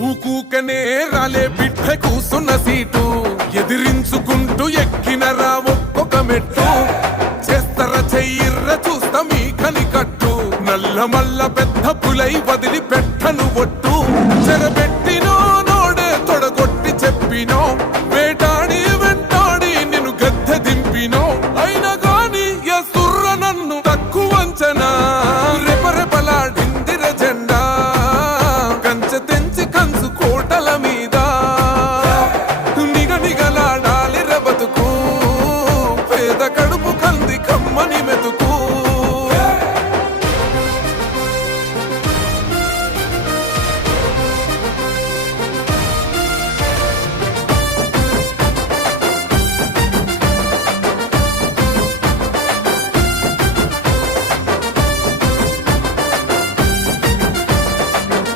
ఊకూకనే రాలే బిడ్డ కూసున్న సీటు ఎదిరించుకుంటూ ఎక్కినరా ఒక్కొక్క మెట్టు చేస్తర చెయ్యిర్ర చూస్తా మీ కనికట్టు నల్ల మల్ల పెద్ద పులై వదిలి పెట్టను ఒట్టు చెరబెట్టు